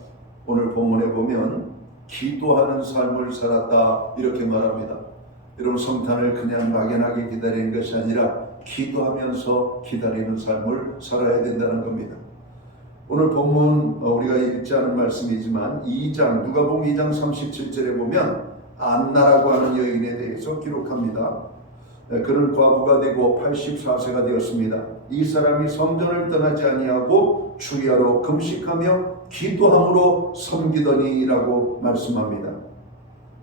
오늘 본문에 보면 기도하는 삶을 살았다 이렇게 말합니다. 여러분, 성탄을 그냥 막연하게 기다리는 것이 아니라 기도하면서 기다리는 삶을 살아야 된다는 겁니다. 오늘 본문 우리가 읽지 않은 말씀이지만 2장 누가복음 2장 37절에 보면 안나라고 하는 여인에 대해서 기록합니다. 그는 과부가 되고 84세가 되었습니다. 이 사람이 성전을 떠나지 아니하고 주야로 금식하며 기도함으로 섬기더니라고 말씀합니다.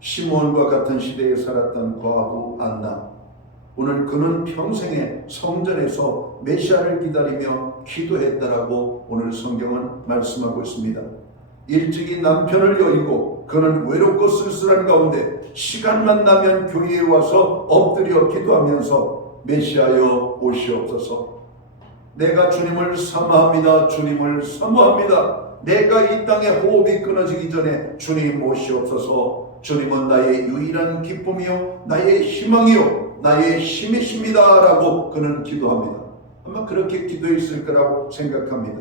시몬과 같은 시대에 살았던 과부 안나, 오늘 그는 평생에 성전에서 메시아를 기다리며 기도했다라고 오늘 성경은 말씀하고 있습니다. 일찍이 남편을 여의고 그는 외롭고 쓸쓸한 가운데 시간만 나면 교회에 와서 엎드려 기도하면서 메시아여 오시옵소서. 내가 주님을 사모합니다. 주님을 사모합니다. 내가 이 땅에 호흡이 끊어지기 전에 주님 오시옵소서. 주님은 나의 유일한 기쁨이요 나의 희망이요 나의 힘이십니다 라고 그는 기도합니다. 아마 그렇게 기도했을 거라고 생각합니다.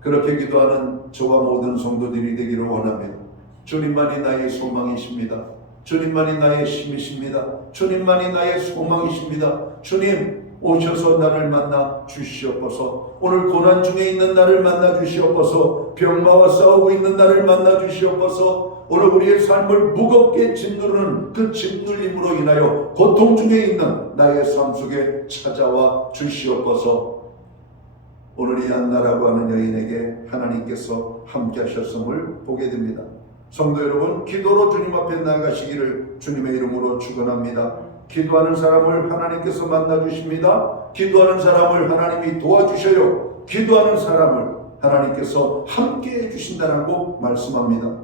그렇게 기도하는 저와 모든 성도들이 되기를 원합니다. 주님만이 나의 소망이십니다. 주님만이 나의 힘이십니다. 주님만이 나의 소망이십니다. 주님 오셔서 나를 만나 주시옵소서. 오늘 고난 중에 있는 나를 만나 주시옵소서. 병마와 싸우고 있는 나를 만나 주시옵소서. 오늘 우리의 삶을 무겁게 짓누르는 그 짓눌림으로 인하여 고통 중에 있는 나의 삶 속에 찾아와 주시옵소서. 오늘 이 안나라고 하는 여인에게 하나님께서 함께 하셨음을 보게 됩니다. 성도 여러분, 기도로 주님 앞에 나아가시기를 주님의 이름으로 축원합니다. 기도하는 사람을 하나님께서 만나 주십니다. 기도하는 사람을 하나님이 도와주셔요. 기도하는 사람을 하나님께서 함께 해주신다라고 말씀합니다.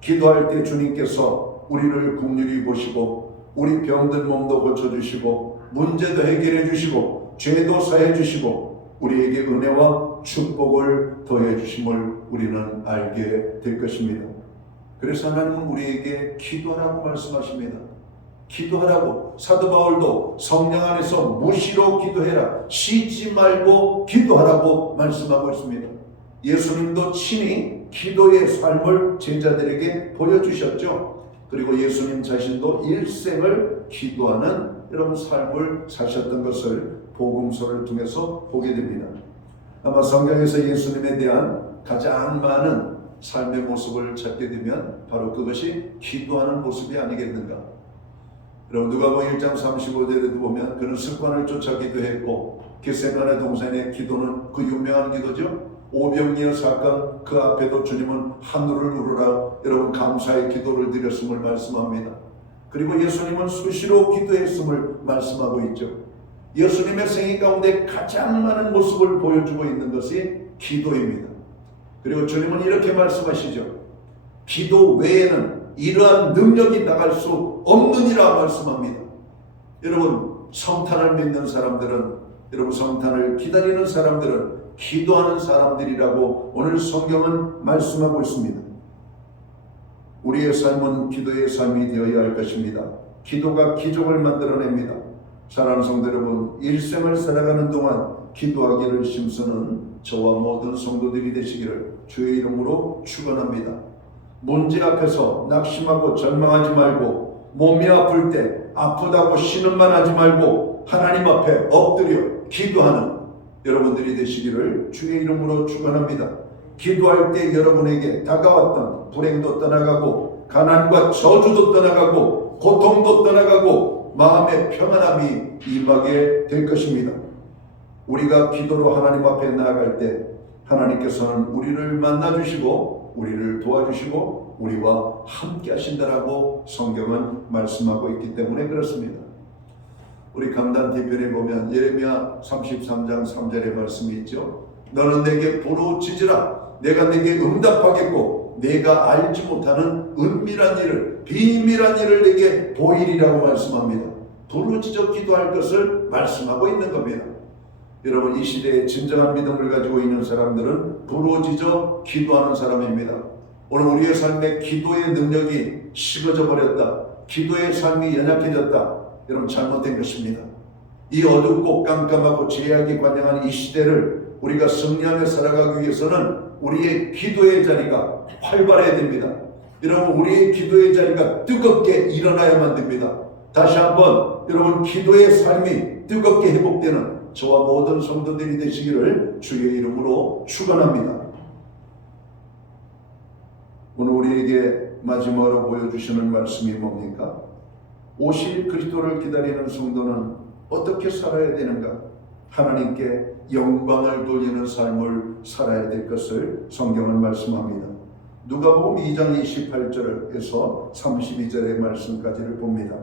기도할 때 주님께서 우리를 긍휼히 보시고 우리 병든 몸도 고쳐주시고 문제도 해결해 주시고 죄도 사해 주시고 우리에게 은혜와 축복을 더해 주심을 우리는 알게 될 것입니다. 그래서 하나님은 우리에게 기도하라고 말씀하십니다. 기도하라고. 사도 바울도 성령 안에서 무시로 기도해라, 쉬지 말고 기도하라고 말씀하고 있습니다. 예수님도 친히 기도의 삶을 제자들에게 보여주셨죠. 그리고 예수님 자신도 일생을 기도하는 이런 삶을 사셨던 것을 복음서를 통해서 보게 됩니다. 아마 성경에서 예수님에 대한 가장 많은 삶의 모습을 찾게 되면 바로 그것이 기도하는 모습이 아니겠는가. 여러분, 누가복음 1장 35절에도 보면 그는 습관을 쫓아 기도했고, 겟세마네 동산의 기도는 그 유명한 기도죠. 오병이어 사건 그 앞에도 주님은 하늘을 우러라 여러분 감사의 기도를 드렸음을 말씀합니다. 그리고 예수님은 수시로 기도했음을 말씀하고 있죠. 예수님의 생애 가운데 가장 많은 모습을 보여주고 있는 것이 기도입니다. 그리고 주님은 이렇게 말씀하시죠. 기도 외에는 이러한 능력이 나갈 수 없느니라 말씀합니다. 여러분, 성탄을 믿는 사람들은, 여러분 성탄을 기다리는 사람들은 기도하는 사람들이라고 오늘 성경은 말씀하고 있습니다. 우리의 삶은 기도의 삶이 되어야 할 것입니다. 기도가 기적을 만들어냅니다. 사랑하는 성도 여러분, 일생을 살아가는 동안 기도하기를 힘쓰는 저와 모든 성도들이 되시기를 주의 이름으로 축원합니다. 문제 앞에서 낙심하고 절망하지 말고, 몸이 아플 때 아프다고 신음만 하지 말고 하나님 앞에 엎드려 기도하는 여러분들이 되시기를 주의 이름으로 축원합니다. 기도할 때 여러분에게 다가왔던 불행도 떠나가고, 가난과 저주도 떠나가고, 고통도 떠나가고, 마음의 평안함이 임하게 될 것입니다. 우리가 기도로 하나님 앞에 나아갈 때 하나님께서는 우리를 만나주시고 우리를 도와주시고 우리와 함께 하신다라고 성경은 말씀하고 있기 때문에 그렇습니다. 우리 강단 뒤편에 보면 예레미야 33장 3절의 말씀이 있죠. 너는 내게 부르짖으라, 내가 내게 응답하겠고 내가 알지 못하는 은밀한 일을, 비밀한 일을 내게 보이리라고 말씀합니다. 부르짖어 기도할 것을 말씀하고 있는 겁니다. 여러분, 이 시대에 진정한 믿음을 가지고 있는 사람들은 부르짖어 기도하는 사람입니다. 오늘 우리의 삶에 기도의 능력이 식어져 버렸다, 기도의 삶이 연약해졌다, 여러분 잘못된 것입니다. 이 어둡고 깜깜하고 죄악이 관영한 이 시대를 우리가 승리하며 살아가기 위해서는 우리의 기도의 자리가 활발해야 됩니다. 여러분, 우리의 기도의 자리가 뜨겁게 일어나야만 됩니다. 다시 한번 여러분, 기도의 삶이 뜨겁게 회복되는 저와 모든 성도들이 되시기를 주의 이름으로 축원합니다. 오늘 우리에게 마지막으로 보여주시는 말씀이 뭡니까? 오실 그리스도를 기다리는 성도는 어떻게 살아야 되는가? 하나님께 영광을 돌리는 삶을 살아야 될 것을 성경은 말씀합니다. 누가복음 2장 28절에서 32절의 말씀까지를 봅니다.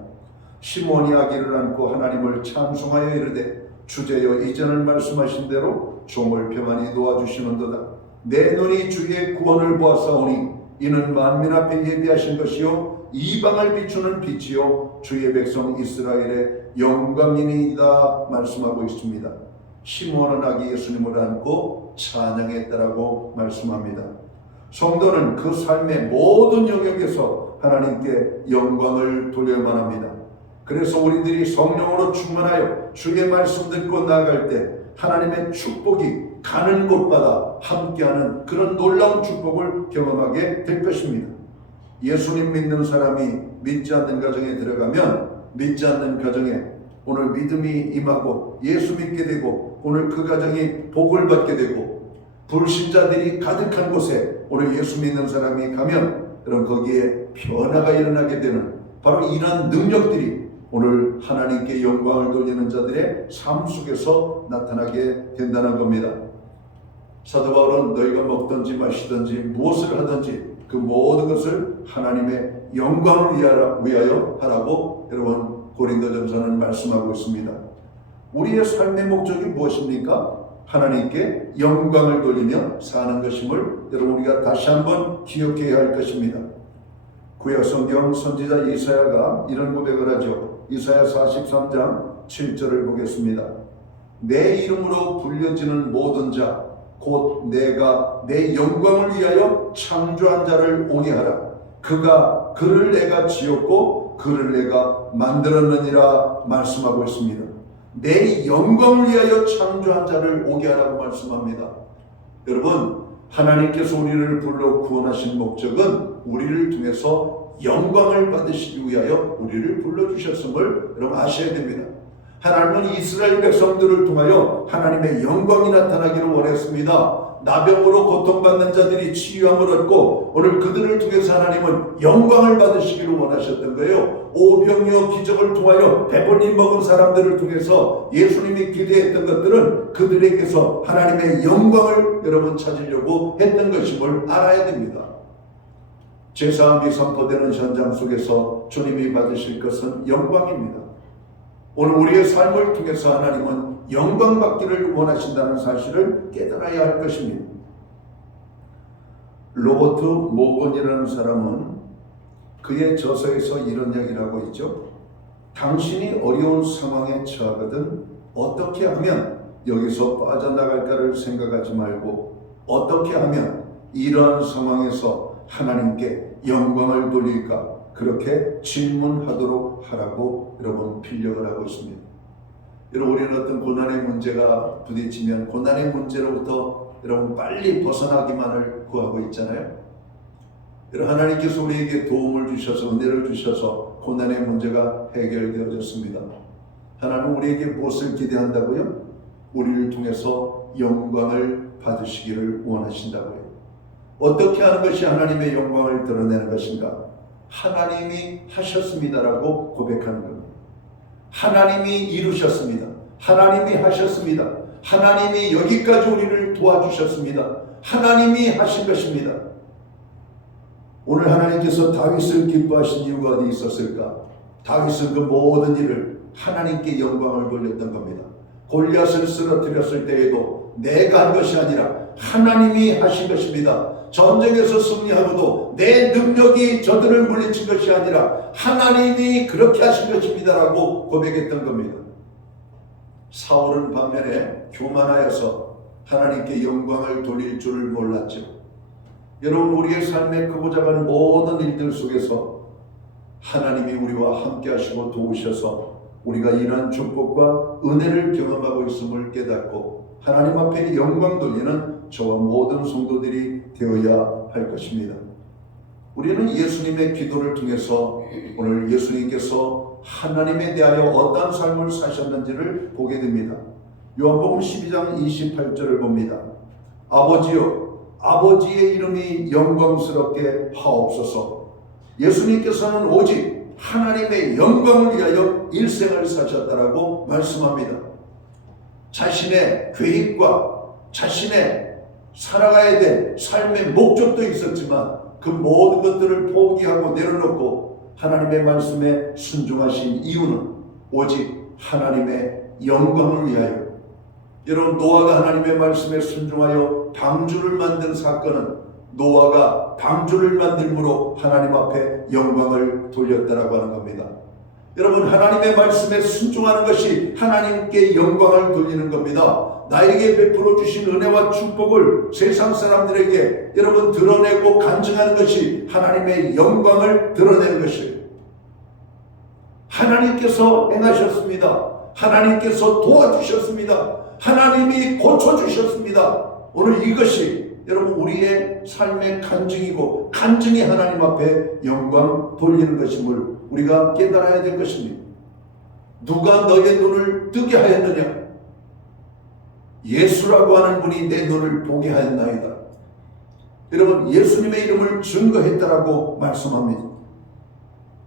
시몬이 아기를 안고 하나님을 찬송하여 이르되, 주제여 이전을 말씀하신 대로 종을 평안히 도와주시는도다. 내 눈이 주의 구원을 보았사오니 이는 만민 앞에 예비하신 것이요 이방을 비추는 빛이요 주의 백성 이스라엘의 영광이니이다 말씀하고 있습니다. 시몬은 아기 예수님을 안고 찬양했다라고 말씀합니다. 성도는 그 삶의 모든 영역에서 하나님께 영광을 돌려야만 합니다. 그래서 우리들이 성령으로 충만하여 주의 말씀 듣고 나아갈 때 하나님의 축복이 가는 곳마다 함께하는 그런 놀라운 축복을 경험하게 될 것입니다. 예수님 믿는 사람이 믿지 않는 가정에 들어가면 믿지 않는 가정에 오늘 믿음이 임하고 예수 믿게 되고 오늘 그 가정이 복을 받게 되고, 불신자들이 가득한 곳에 오늘 예수 믿는 사람이 가면 그럼 거기에 변화가 일어나게 되는 바로 이러한 능력들이 오늘 하나님께 영광을 돌리는 자들의 삶 속에서 나타나게 된다는 겁니다. 사도 바울은 너희가 먹든지 마시든지 무엇을 하든지 그 모든 것을 하나님의 영광을 위하여 하라고 여러분 고린도전서는 말씀하고 있습니다. 우리의 삶의 목적이 무엇입니까? 하나님께 영광을 돌리며 사는 것임을 여러분 우리가 다시 한번 기억해야 할 것입니다. 구약 성경 선지자 이사야가 이런 고백을 하죠. 이사야 43장 7절을 보겠습니다. 내 이름으로 불려지는 모든 자 곧 내가 내 영광을 위하여 창조한 자를 오게 하라. 그를 내가 지었고 그를 내가 만들었느니라 말씀하고 있습니다. 내 영광을 위하여 창조한 자를 오게 하라고 말씀합니다. 여러분, 하나님께서 우리를 불러 구원하신 목적은 우리를 통해서 영광을 받으시기 위하여 우리를 불러주셨음을 여러분 아셔야 됩니다. 하나님은 이스라엘 백성들을 통하여 하나님의 영광이 나타나기를 원했습니다. 나병으로 고통받는 자들이 치유함을 얻고 오늘 그들을 통해서 하나님은 영광을 받으시기를 원하셨던 거예요. 오병이어 기적을 통하여 배불리 먹은 사람들을 통해서 예수님이 기대했던 것들은 그들에게서 하나님의 영광을 여러분 찾으려고 했던 것임을 알아야 됩니다. 제사함이 선포되는 현장 속에서 주님이 받으실 것은 영광입니다. 오늘 우리의 삶을 통해서 하나님은 영광 받기를 원하신다는 사실을 깨달아야 할 것입니다. 로버트 모건이라는 사람은 그의 저서에서 이런 이야기를 하고 있죠. 당신이 어려운 상황에 처하거든 어떻게 하면 여기서 빠져나갈까를 생각하지 말고 어떻게 하면 이러한 상황에서 하나님께 영광을 돌릴까 그렇게 질문하도록 하라고 여러분 필력을 하고 있습니다. 여러분, 우리는 어떤 고난의 문제가 부딪히면 고난의 문제로부터 여러분 빨리 벗어나기만을 구하고 있잖아요. 여러분, 하나님께서 우리에게 도움을 주셔서 은혜를 주셔서 고난의 문제가 해결되어졌습니다. 하나님은 우리에게 무엇을 기대한다고요? 우리를 통해서 영광을 받으시기를 원하신다고요. 어떻게 하는 것이 하나님의 영광을 드러내는 것인가? 하나님이 하셨습니다라고 고백하는 겁니다. 하나님이 이루셨습니다. 하나님이 하셨습니다. 하나님이 여기까지 우리를 도와주셨습니다. 하나님이 하신 것입니다. 오늘 하나님께서 다윗을 기뻐하신 이유가 어디 있었을까? 다윗은 그 모든 일을 하나님께 영광을 돌렸던 겁니다. 골리앗을 쓰러뜨렸을 때에도 내가 한 것이 아니라 하나님이 하신 것입니다. 전쟁에서 승리하고도 내 능력이 저들을 물리친 것이 아니라 하나님이 그렇게 하신 것입니다라고 고백했던 겁니다. 사울은 반면에 교만하여서 하나님께 영광을 돌릴 줄을 몰랐죠. 여러분, 우리의 삶에 크고자 하는 모든 일들 속에서 하나님이 우리와 함께 하시고 도우셔서 우리가 이러한 축복과 은혜를 경험하고 있음을 깨닫고 하나님 앞에 영광 돌리는 저와 모든 성도들이 되어야 할 것입니다. 우리는 예수님의 기도를 통해서 오늘 예수님께서 하나님에 대하여 어떤 삶을 사셨는지를 보게 됩니다. 요한복음 12장 28절을 봅니다. 아버지여, 아버지의 이름이 영광스럽게 하옵소서. 예수님께서는 오직 하나님의 영광을 위하여 일생을 사셨다라고 말씀합니다. 자신의 계획과 자신의 살아가야 될 삶의 목적도 있었지만 그 모든 것들을 포기하고 내려놓고 하나님의 말씀에 순종하신 이유는 오직 하나님의 영광을 위하여. 여러분, 노아가 하나님의 말씀에 순종하여 방주를 만든 사건은 노아가 방주를 만들므로 하나님 앞에 영광을 돌렸다라고 하는 겁니다. 여러분, 하나님의 말씀에 순종하는 것이 하나님께 영광을 돌리는 겁니다. 나에게 베풀어 주신 은혜와 축복을 세상 사람들에게 여러분 드러내고 간증하는 것이 하나님의 영광을 드러내는 것이에요. 하나님께서 행하셨습니다. 하나님께서 도와주셨습니다. 하나님이 고쳐주셨습니다. 오늘 이것이 여러분 우리의 삶의 간증이고 간증이 하나님 앞에 영광 돌리는 것임을 우리가 깨달아야 될 것입니다. 누가 너의 눈을 뜨게 하였느냐? 예수라고 하는 분이 내 눈을 보게 하였나이다. 여러분, 예수님의 이름을 증거했다라고 말씀합니다.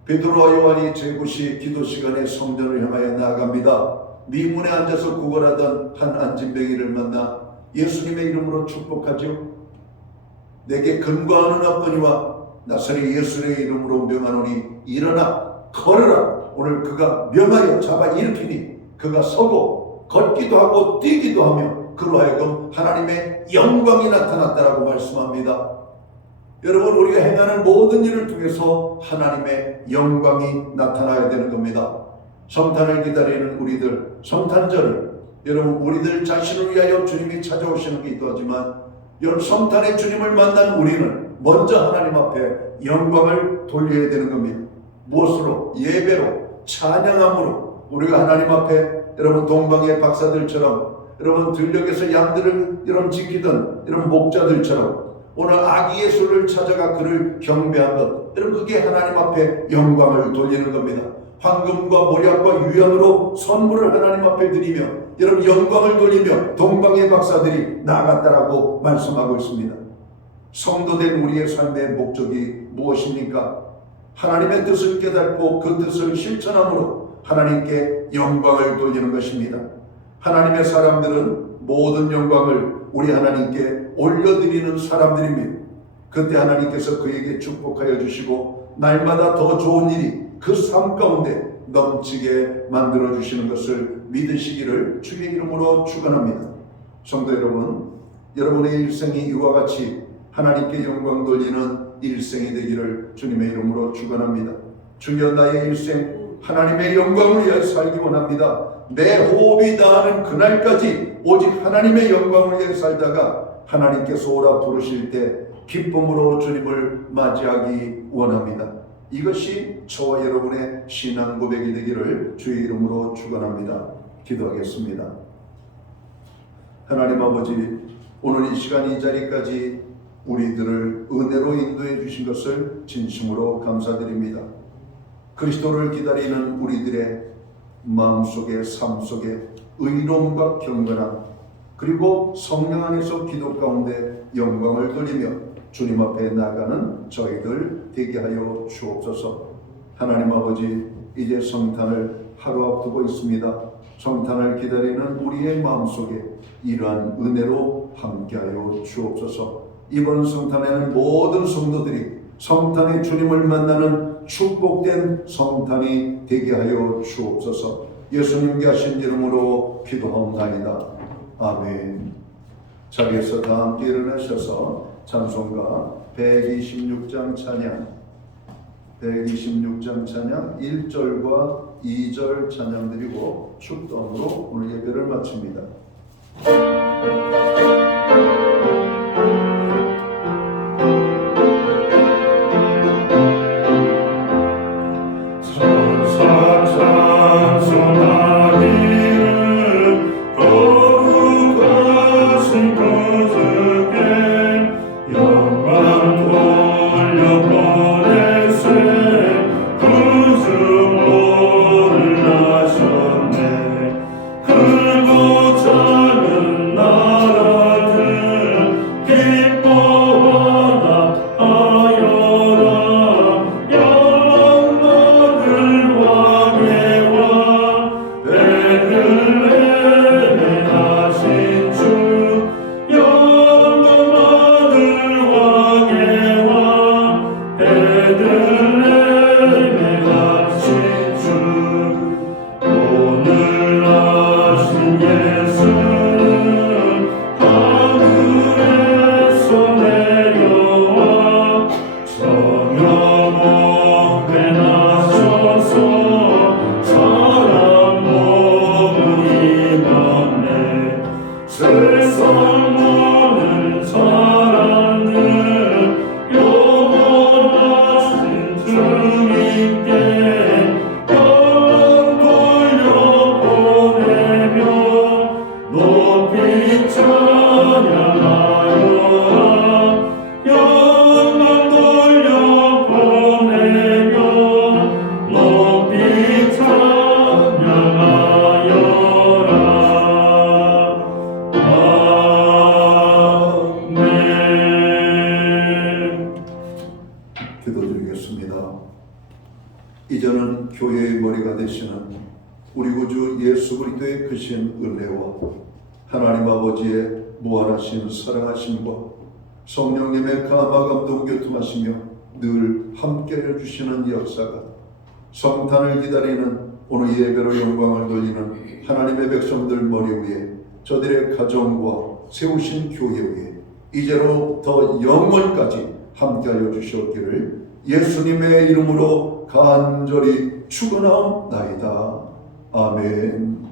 베드로와 요한이 제9시 기도 시간에 성전을 향하여 나아갑니다. 미문에 앉아서 구걸하던 한 안진뱅이를 만나 예수님의 이름으로 축복하죠. 내게 근거하는 없거니와 나사렛 예수의 이름으로 명하노니 일어나 걸으라. 오늘 그가 명하여 잡아 일으키니 그가 서고 걷기도 하고 뛰기도 하며 그로 하여금 하나님의 영광이 나타났다라고 말씀합니다. 여러분, 우리가 행하는 모든 일을 통해서 하나님의 영광이 나타나야 되는 겁니다. 성탄을 기다리는 우리들, 성탄절을 여러분 우리들 자신을 위하여 주님이 찾아오시는 게 있다지만 여러분 성탄의 주님을 만난 우리는 먼저 하나님 앞에 영광을 돌려야 되는 겁니다. 무엇으로? 예배로, 찬양함으로. 우리가 하나님 앞에 여러분 동방의 박사들처럼, 여러분 들녘에서 양들을 여러분 지키던 여러분 목자들처럼 오늘 아기 예수를 찾아가 그를 경배한 것, 여러분 그게 하나님 앞에 영광을 돌리는 겁니다. 황금과 모략과 유향으로 선물을 하나님 앞에 드리며 여러분 영광을 돌리며 동방의 박사들이 나아갔다라고 말씀하고 있습니다. 성도된 우리의 삶의 목적이 무엇입니까? 하나님의 뜻을 깨닫고 그 뜻을 실천함으로 하나님께 영광을 돌리는 것입니다. 하나님의 사람들은 모든 영광을 우리 하나님께 올려드리는 사람들입니다. 그때 하나님께서 그에게 축복하여 주시고 날마다 더 좋은 일이 그 삶 가운데 넘치게 만들어 주시는 것을 믿으시기를 주의 이름으로 축원합니다. 성도 여러분, 여러분의 일생이 이와 같이 하나님께 영광 돌리는 일생이 되기를 주님의 이름으로 축원합니다. 주여 나의 일생 하나님의 영광을 위하여 살기 원합니다. 내 호흡이 다하는 그날까지 오직 하나님의 영광을 위해 살다가 하나님께서 오라 부르실 때 기쁨으로 주님을 맞이하기 원합니다. 이것이 저와 여러분의 신앙 고백이 되기를 주의 이름으로 축원합니다. 기도하겠습니다. 하나님 아버지, 오늘 이 시간 이 자리까지 우리들을 은혜로 인도해 주신 것을 진심으로 감사드립니다. 그리스도를 기다리는 우리들의 마음속에 삶 속에 의로움과 경건함 그리고 성령 안에서 기도 가운데 영광을 돌리며 주님 앞에 나가는 저희들 되게 하여 주옵소서. 하나님 아버지, 이제 성탄을 하루 앞두고 있습니다. 성탄을 기다리는 우리의 마음속에 이러한 은혜로 함께하여 주옵소서. 이번 성탄에는 모든 성도들이 성탄의 주님을 만나는 축복된 성탄이 되게 하여 주옵소서. 예수님께 하신 이름으로 기도하옵나이다. 아멘. 자리에서 다 함께 일어나셔서 찬송가 126장 찬양 1절과 2절 찬양 드리고 축도함으로 오늘 예배를 마칩니다. 이제는 교회의 머리가 되시는 우리 구주 예수 그리스도의 크신 은혜와 하나님 아버지의 무한하신 사랑하심과 성령님의 감화 감동 교통하시며 늘 함께해 주시는 역사가 성탄을 기다리는 오늘 예배로 영광을 돌리는 하나님의 백성들 머리 위에 저들의 가정과 세우신 교회 위에 이제로 더 영원까지 함께하여 주시옵기를 예수님의 이름으로 간절히 축원하옵나이다. 아멘.